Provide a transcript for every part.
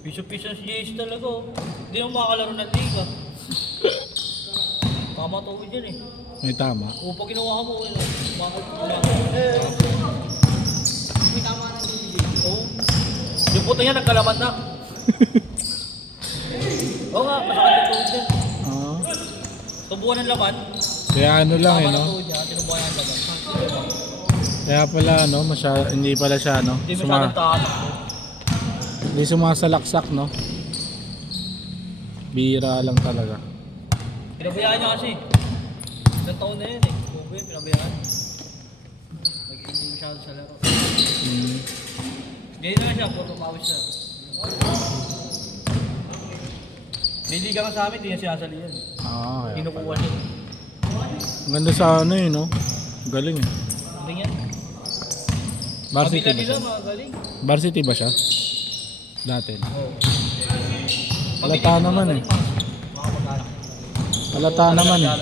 Piso-piso si JC talaga oh. Hindi mo makakalaro ng liga. Tama to dyan eh. May tama. O pag ginawa mo, bakit may tama na DJ. Oo. Yung puto niya nagkalaman na. Oo nga, masakit yung tuhod din. Ah. Tubuan ng laman. Kaya ano lang Tama eh, ng no? tuhod niya, tinubuan ng laman. Kaya pala, no? Hindi pala siya, no? Hindi masyadong tatak. Hindi sumasalaksak, no? Bira lang talaga. Pinabayaan niya kasi. Isang taon na yun eh. Bubuhay, pinabayaan. Nag-hindi masyado sa laro. Ngayon na siya, puro pawis na. Liliga ka sa amin, hindi niya sinasali yan. Ah, kaya Kinukuha pala. siya. Ang ganda sa ano eh, no? Galing eh. Galing yan. Varsity Kabila ba nila, siya? mga galing. Varsity ba siya? Dati. Oo. Halata naman eh. Halata naman eh.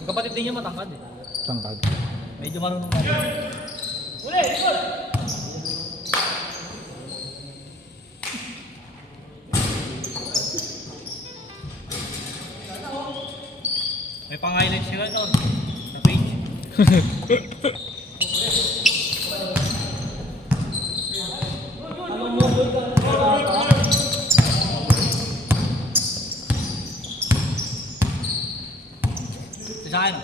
Yung kapatid din niya matangkad eh. Tangkad. Medyo marunong na. Uli! Ikot! May pang-highlights sila ito. Na page. Sa akin.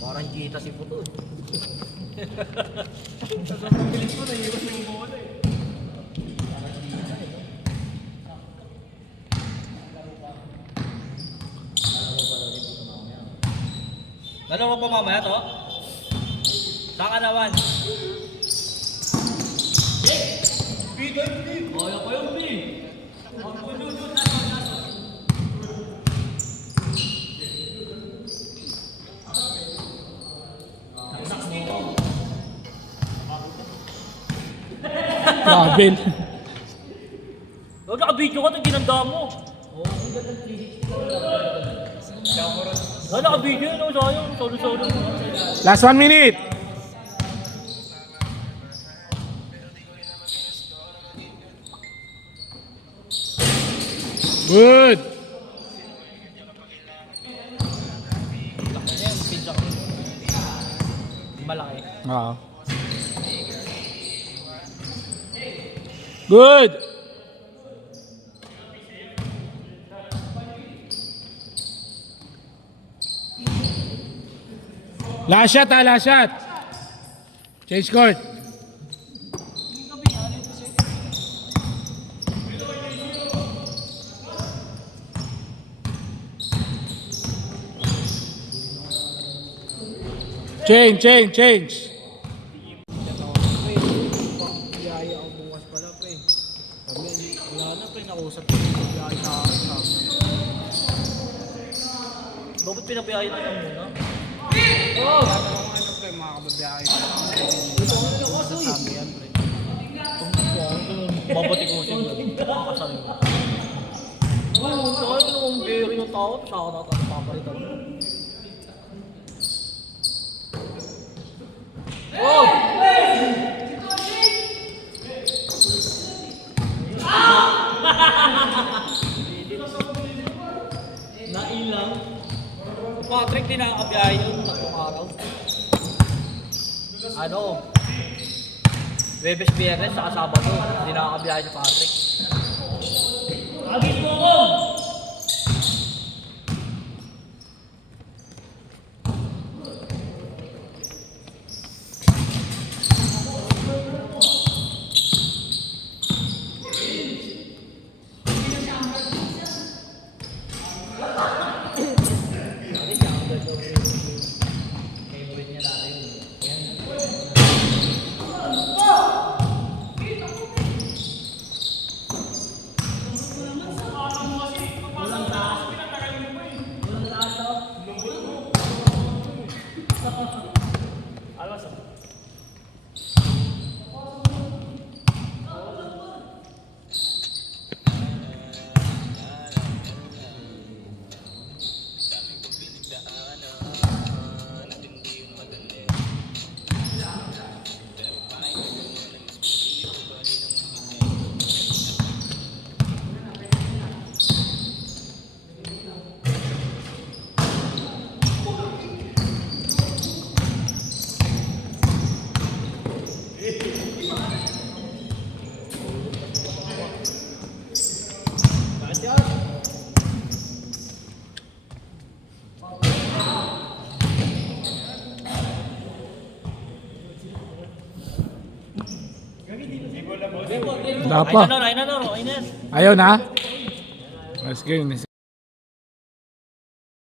Parang kita si Puto. Sobrang bilis mo, naiiwas na yung bola eh. Lalo pa mamaya to? Saan ka naman? Kaya ko yung B. Grabe. Huwag naka-video ka ito, ginanda mo. Naka-video yun, sayang. Solo-solo. Last 1 minute. Good. Laki niya yung pizza ko. Malaki. Oo. Good! Last shot ha, last shot. Change court. Change. Biyaya ako bukas pala, pre. Sabi, wala na, pre. Nakusap ko yung biyaya sa akin. Bakit pinabiyaya na lang muna? Mga kababayan. Sabi yan, pre. Babati ko siya. Makasali mo. Oo, kaya nung very yung tao, sa ako natin papalitan mo. Oh! Nailang. Patrick, di nakakabiyahe yun, tatlong araw. Ano? Webes, Biyernes, saka Sabado, di nakakabiyahe si Patrick. Agit mo ko! Favorite niya lalo yun. Wala pa. Ayun na, Ayaw na? Let's go.